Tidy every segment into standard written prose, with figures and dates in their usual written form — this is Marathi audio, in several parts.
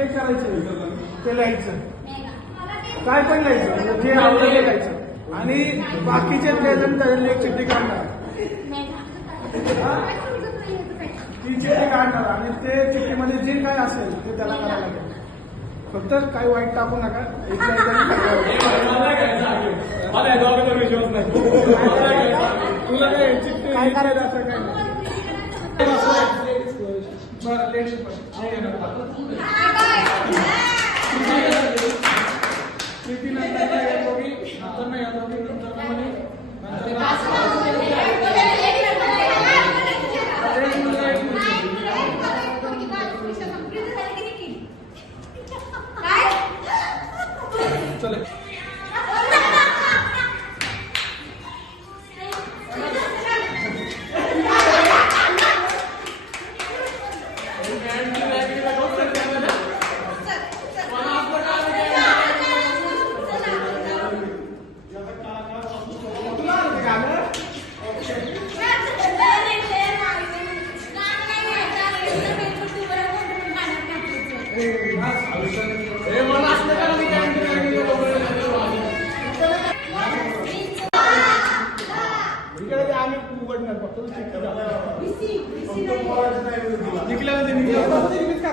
जे करायचं ते लिहायचं, काय पण लिहायचं, जे आवडलं ते लिहायचं. आणि बाकीचे प्रेझेंट झालेले एक चिठ्ठी काढणार, ती चिठ्ठी काढणार आणि ते चिठ्ठीमध्ये जे काय असेल ते त्याला करायला लागेल. फक्त काही वाईट टाकू नका. विश्वास नाही तुला काय चिठ्ठी काय करायचं असं काय नाही. बरं लेडीज नंतर येतो की नंतर नाही येतो की नंतर चले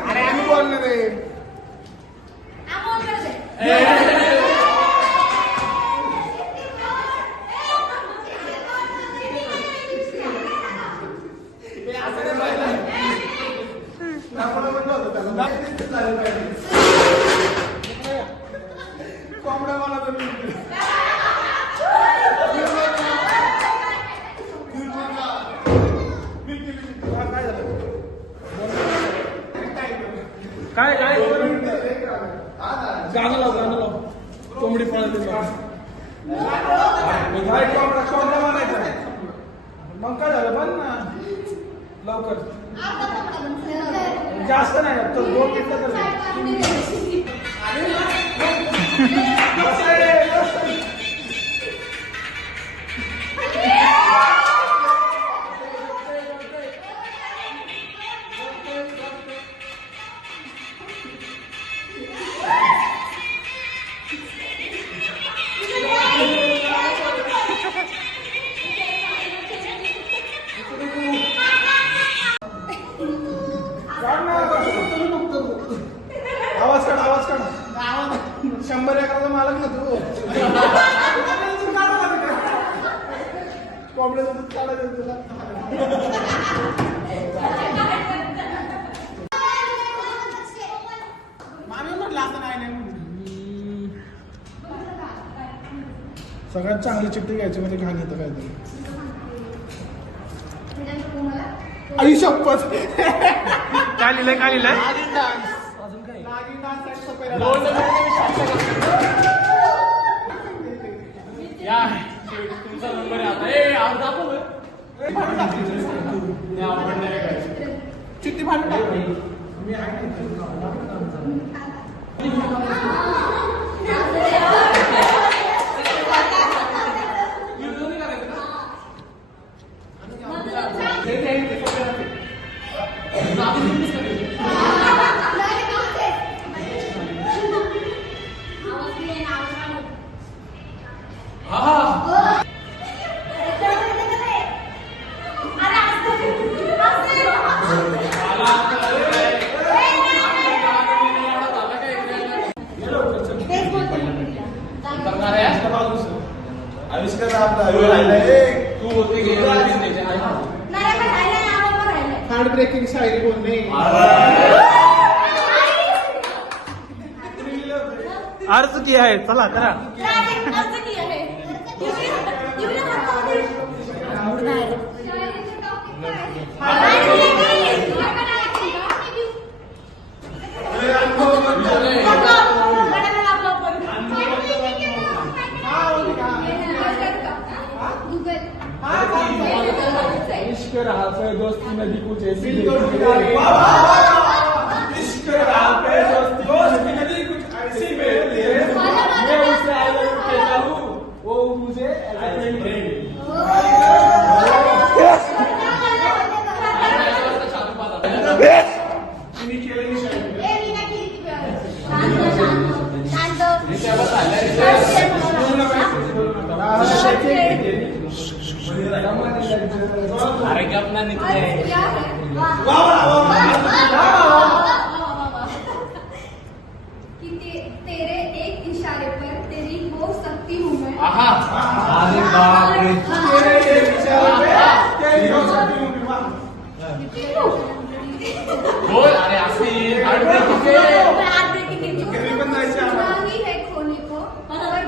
अरे आम्ही बोलणार आहे. कोंबड्या मला काय काय गाणं लाव कोंबडी पळाली कोंबडा म्हणायचं. मग काय झालं पण ना लवकर जास्त नाही तो गोल घेतलं आवाज काढ 100 एकराचा मालक ना तू. कोंबड्याचं दूध काढायचं तुला. मामी म्हटलं असं नाही. सगळ्यात चांगली चिठ्ठी घ्यायची म्हणजे घाण येतं काहीतरी. आई शपथ काय लिहिलंय तुमचा नंबर चिठ्ठी फाडून टाकली. आविष्कार तू होते हार्ड ब्रेकिंग शायरी बोलणे. अर्ज किया है चला करा. इश्क रहा पे दोस्ती नदी कुछ ऐसी इश्क रहा पे दोस्ती नदी कुछ ऐसी बहती है. मैं उसे आई लव यू कहता हूँ, वो मुझे भाई का अपना निकले क्या है? कि तेरे एक इशारे पर तेरी हो सकती हूँ मैं। आहा अरे बाप रे बोल अरे असे नहीं है खोने को पर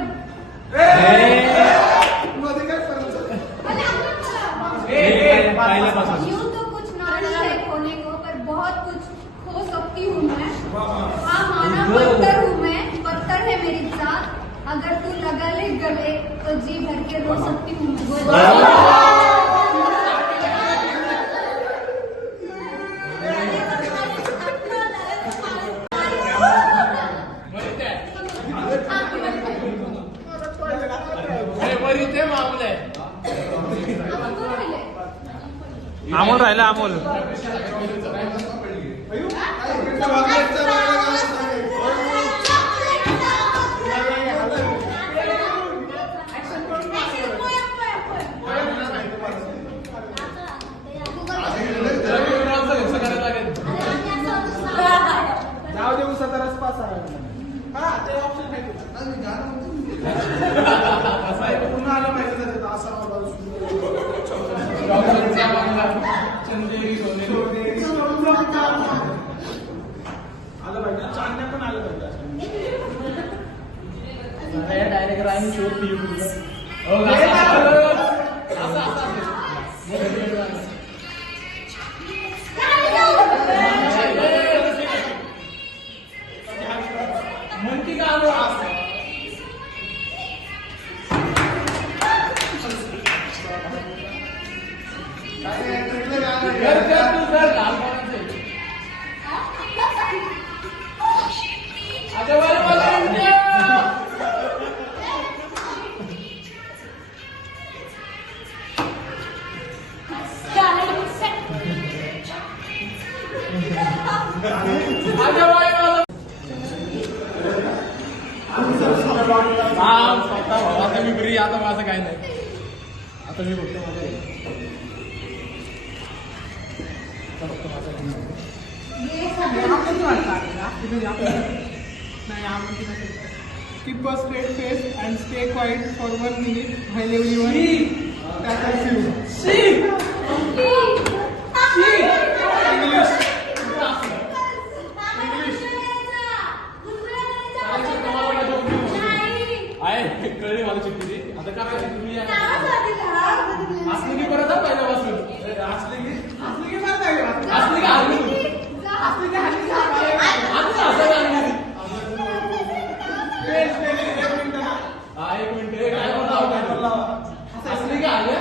पहिल्यापासून यूं तो कुछ नहीं है खोने को पर बहुत कुछ खो सकती हूँ मैं। हाँ माना पत्थर हूँ मैं, पत्थर है मेरी जात। अगर तू लगा ले गले तो जी भर के रो सकती हूँ अमोल राहिला अमोल जाऊ दे उसाचा रस पास हा ते ऑप्शन नाही पुन्हा आलं पाहिजे ना त्याचा असा चंदेरी आलं पाहिजे चांगल्या पण आलं पाहिजे डायरेक्ट राईन शोध म्हणती का आता मी बरी आता माझं काय नाही आता मी बघतो Keep a straight face and stay quiet for 1 minute while everyone tackles you. English. आहे कळली मला चिठ्ठी आता काय तुम्ही असली की परत पहिल्यापासून असली की एक मिनिट काय बोलला असली का आले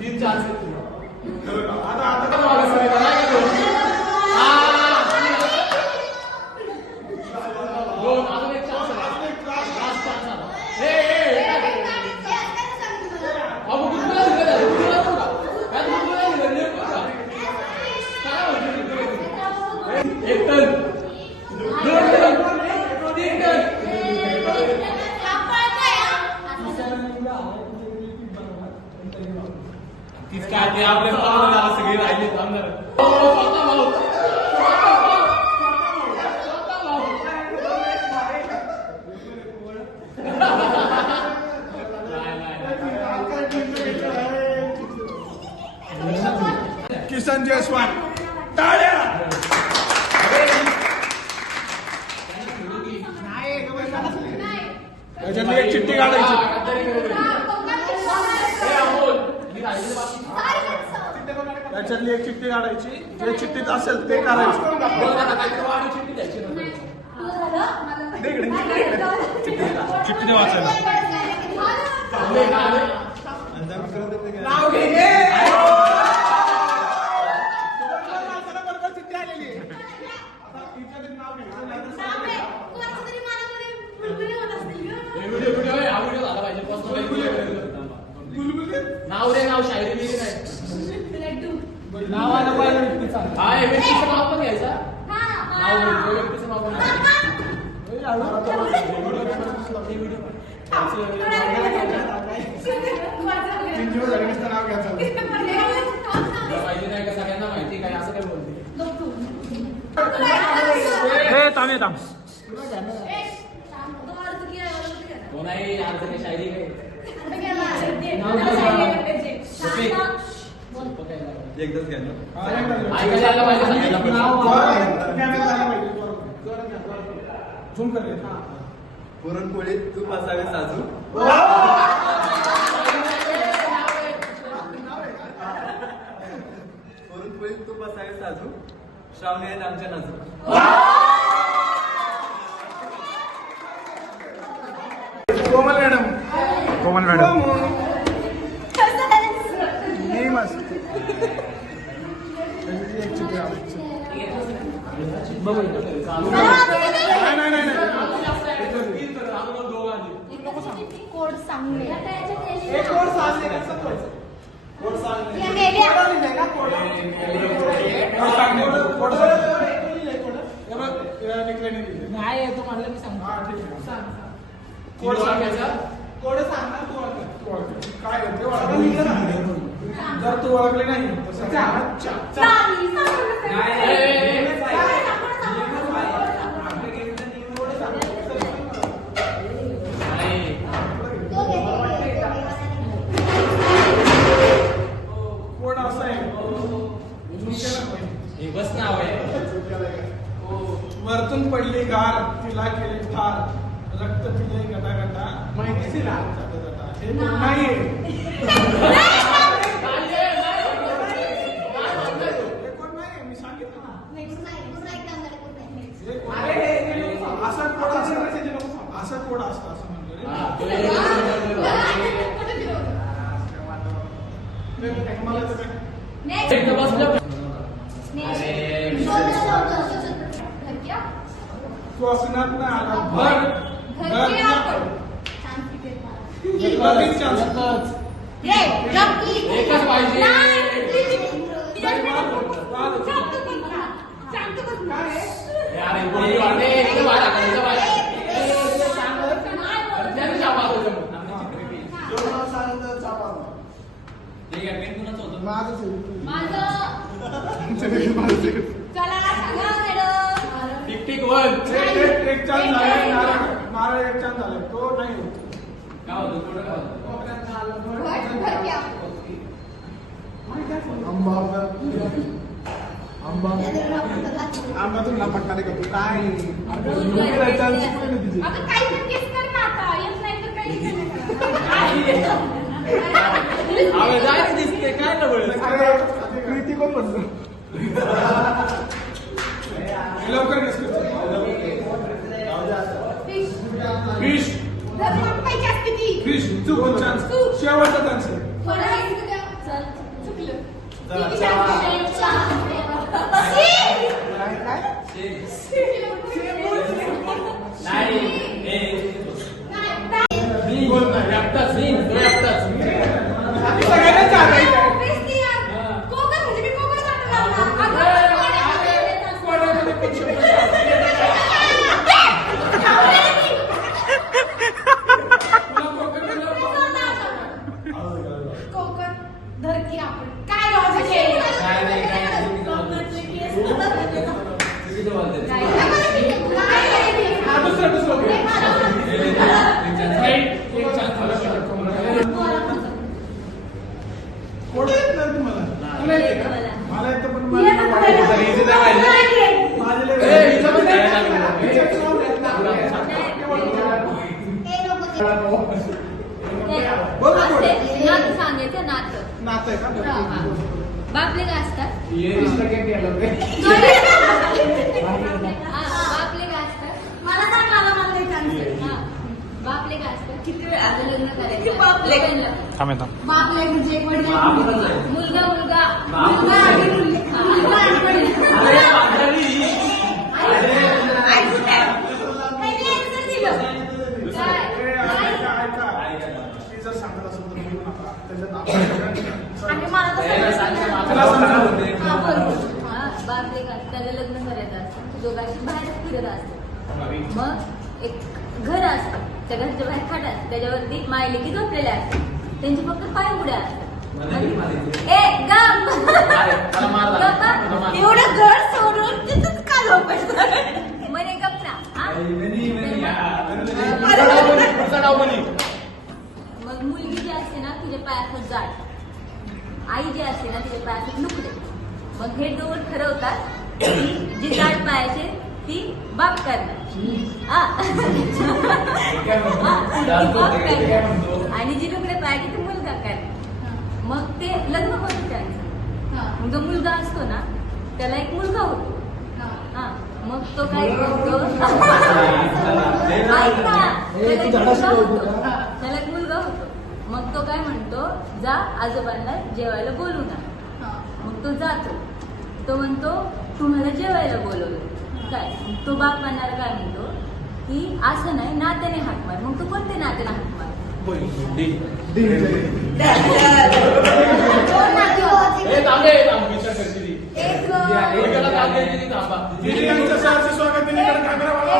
तीन चान्स तीच काय ते आपल्या सगळे राहिले किसन जयस्वाल टाळ्या त्याच्यातली एक चिठ्ठी काढायची त्याच्यातली एक चिठ्ठी काढायची जे चिठ्ठीत असेल ते करायचं चिठ्ठी वाचायला नाव घे घे. बरोबर चिठ्ठी आलेली आहे. आता हिचं तरी नाव घ्यायचं नाही तर सांगायचं. व्हिडिओ हा व्हिडिओ झाला पाहिजे बुलबुल. नाव रे नाव शायरी बिरी नाही नाव आलं पाहिजे व्यक्तीचं. हा हे व्यक्तीचं नाव पण घ्यायचं नाव व्यक्तीचं नाव पण तीन दिवस झाले नुसतं नाव घ्यायचं. माहिती नाही का सगळ्यांना माहिती काय असं काय बोलते कोण आहे आज काही शायरी काय एकदाच घ्या ना. ऐकायला आलं पाहिजे सगळ्यांना पण. झूम कर रे. पुरणपोळी तूप असावे साजू. पुरणपोळी तूप असावे साजू. श्रावणी आहेत आमच्या नाजू. कोमल मॅडम. कोमल मॅडम. नाही मस्त. एक चिठ्ठी आवडते. नाही नाही नाही कोड सांगले एक कोड सांगले कसं कोड? कोड सांगले. या मेल्या. कोड लिहिलंय का? कोड सांगले. कोड लिहिलंय कोड. हे बघ, या निकलेने लिहिलंय. नाही तो म्हणलं मी सांगतो. हा, ठीक आहे. सांग. कोड सांगायचा. कोड सांगणार तू ओळख. तू ओळख. काय आहे ते ओळख. जर तू ओळखले नाही तर सांग. चावी सांगू कोड असा आहे. हे बस नाव आहे वरतून पडली गार तिला केली ठार रक्त पिले गटा गटा माहिती हे कोण नाहीये. हे कोण नाहीये, मी सांगितलं ना. हे कोण आहे? असा कोड असं असा कोड असतं असं म्हणतो रे. हा, तो एक- मला तर काय. एकदा बसलं तू असणार नाही आला भर घरचे आपण लगेच चान्स. एकच पाहिजे यार हे बोलली वाटते इकडे बाहेर टाका, इकडे बाहेर टाका. त्याने छापा होतो मग. ठीक आहे पेन कुणाचं होतं माझंच आहे. चला सांगा मॅडम टिक टिक वन एक चान्स झालाय. नारळ एक चान्स झालाय. तो नाही होत. काय होतं कुठं काय होतं घरचे आपण आंबा आंबा आंबा तुला पटका नाही का तू काय चान्स अगं काही पण केस कर ना आता येत नाही तर काही अरे जाय दिसते काय ना बोल कृती कोण म्हणतो लवकर फिश पाहिजे असते ती फिश तू चान्स शेवटचा चान्स चल चुकलं नाही बोल ना एकटाच नाही तो एकटाच सगळ्यांना चालायचं कोकण धरती आपण काय लॉजिक आहे काय नाही काय नाही कोण येत नाही तुम्हाला तुला येते का? मला येतं पण मला नात सांगायचं नात नातं आहे का? बापले काय असतात बापले काय असतात मला सांग मला मला नाही सांगते बापले काय असतात किती वेळ लग्न करायचं बाप लेक म्हणजे एक वडील मुलगा मुलगा मुलगा आणि मुलगी मुलगा आणि वडील ती जर सांगत असेल तर बोलू नका. त्याच्यात आणि मला बाप लेक त्याला लग्न करायचं असतं दोघांची बाहेर फिरत असते मग एक घर असतं त्या घरच्या बाहेर खाट असते त्याच्यावरती मायलेकी झोपलेल्या असतात त्यांची फक्त पाय उड्या असतात एवढं घर सोडून तिथंच का झोपायचं म्हणे गप ना मग मुलगी जी असते ना तिच्या पायात जाड आई जी असते ना तिच्या पायात लुकडे मग हे दोन ठरवतात जी जाड पायाचे ती बाप करणार आणि जी लुकडे पायाचे ती मुलगा करणार मग ते लग्न होतं त्यांचं मग जो मुलगा असतो ना त्याला एक मुलगा होतो हा मग तो काय करतो त्याला एक मुलगा होतो मग तो काय म्हणतो जा आजोबांना जेवायला बोलू ना मग तो जातो तो म्हणतो तुम्हाला जेवायला बोलवलं काय तो बाप म्हणणारा काय म्हणतो की असं नाही नात्याने हाक मार मग तू कोणते नात्याने हाक मार स्वागत एक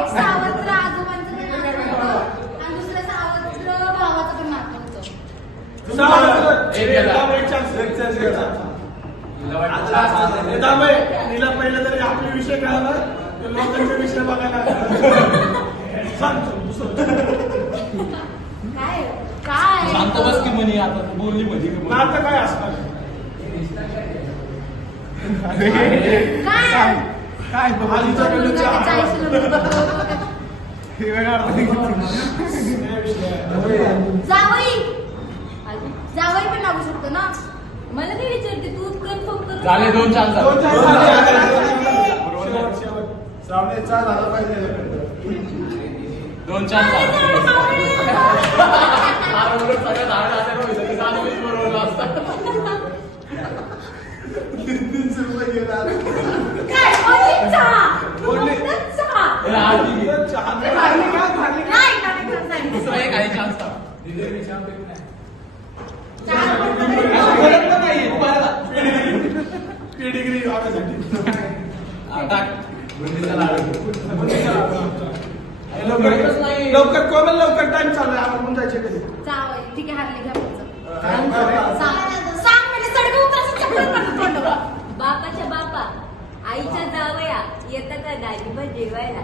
सावत्र आजोबांचं पण नातं होतं आणि दुसरं सावत्र भावाचं पण नातं होतं तिला पहिलं तरी आपले विषय कळाला लोकांचे विषय बघायला सांगतो काय काय शांत बस की म्हणे आता तू बोलली म्हणजे नातं काय असणार काय काय बहालीचा मुलगा त्याच्या आईशी लग्न करतो. जावई जावई पण लागू शकतो ना मला नाही विचारते तू कन्फर्म कर झाले 2 चान्स श्रावणीचा झाला पाहिजे 2 चान्स सगळं बरोबर असतात काय ओली चहा नुसतं चहा नाही दुसरा एक आहे चान्स डिग्री लवकर कोण लवकर टाइम चालू आहे आपण जायचे कधी जावई ठीक आहे हारले घ्या पुढचं. सांग म्हणजे सडक उतरायचं चक्कर पडतं तोंडावर. बापाच्या बापा आईच्या जावया येतं का दाजीबा जेवायला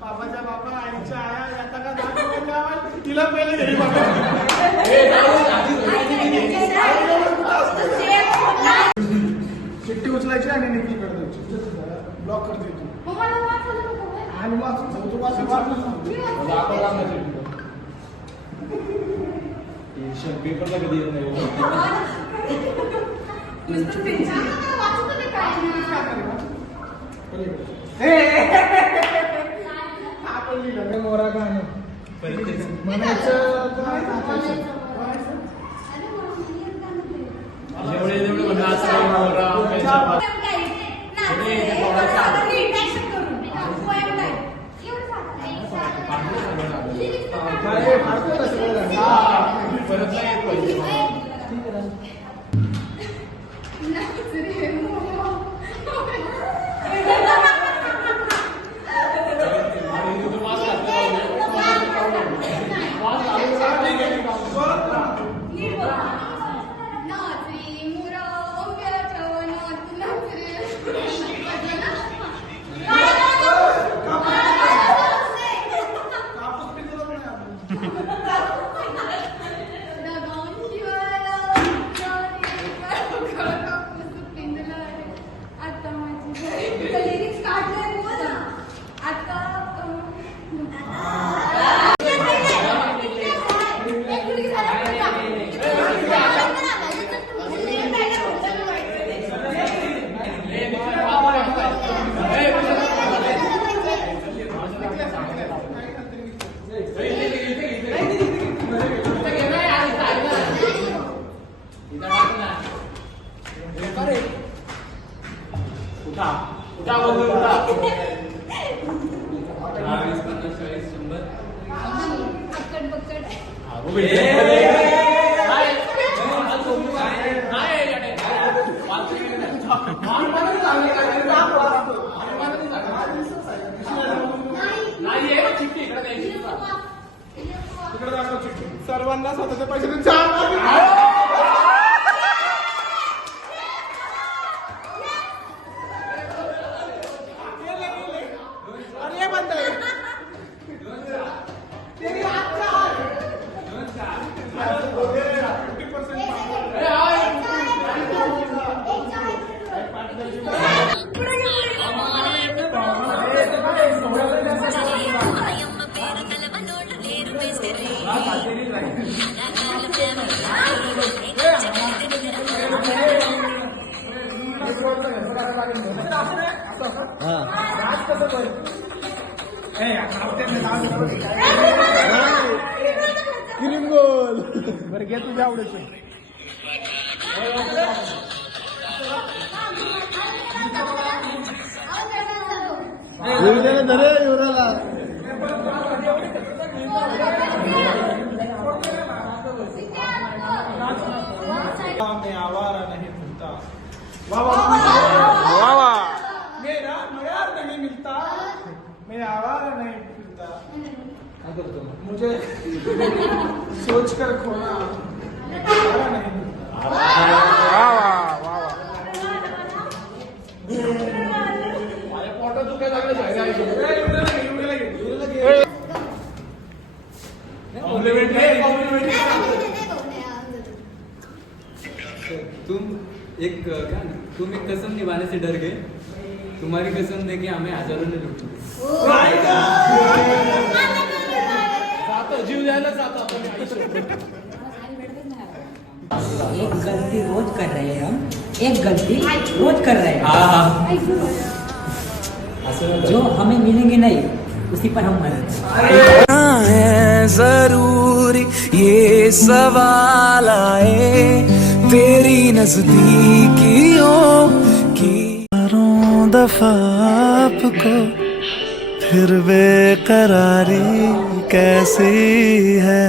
बाबाच्या बाबा आईच्या आया आता का दाखवायला तिला पहिले घरी बाबा चिठ्ठी उचलायची आणि निघली करायची ब्लॉक करते तू मग मला वाचायला नको होय? आणि वाचून सांगतो वाचून मी वाचते. पेपरला कधी येत नाही नुसतं पेन्शन वाचतो ते काय आपण लिहिलं मोरा गाणं म्हणायचं जेवढे म्हणलं असं परत नाही येत पाहिजे तिकडे दाखव चिठ्ठी. सर्वांना स्वतःच्या पैशाने चहा मागेल. अरे हे बंद आहे. तेरी आजचा हाल. 50. ग्रीन गोल. बरं घे तुझ्या आवडीचं. मैं आवारा नहीं मिलता. वाह वाह वाह. मेरा मयार नहीं मिलता. मैं आवारा नहीं मिलता. मुझे सोच कर खोना आवारा नहीं मिलता. वाह वाह वाह. पोटात दुखायला तुम एक कसम निभाने से डर गए. तुम्हारी कसम देके हमें हजारों ने लूट लिया. जीव द्यायला जातो आपण एक गलती रोज कर रहे हैं हम. एक गलती रोज कर रहे हैं. जो हमें मिलेंगे नहीं उसी पर हम मरेंगे. है जरूरी ये सवाल आए तेरी नजदीकियों की. हजारों दफा आपको फिर बेकरारी कैसी है.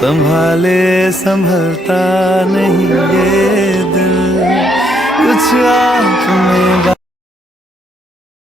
संभाले संभलता नहीं ये दिल. कुछ आँख में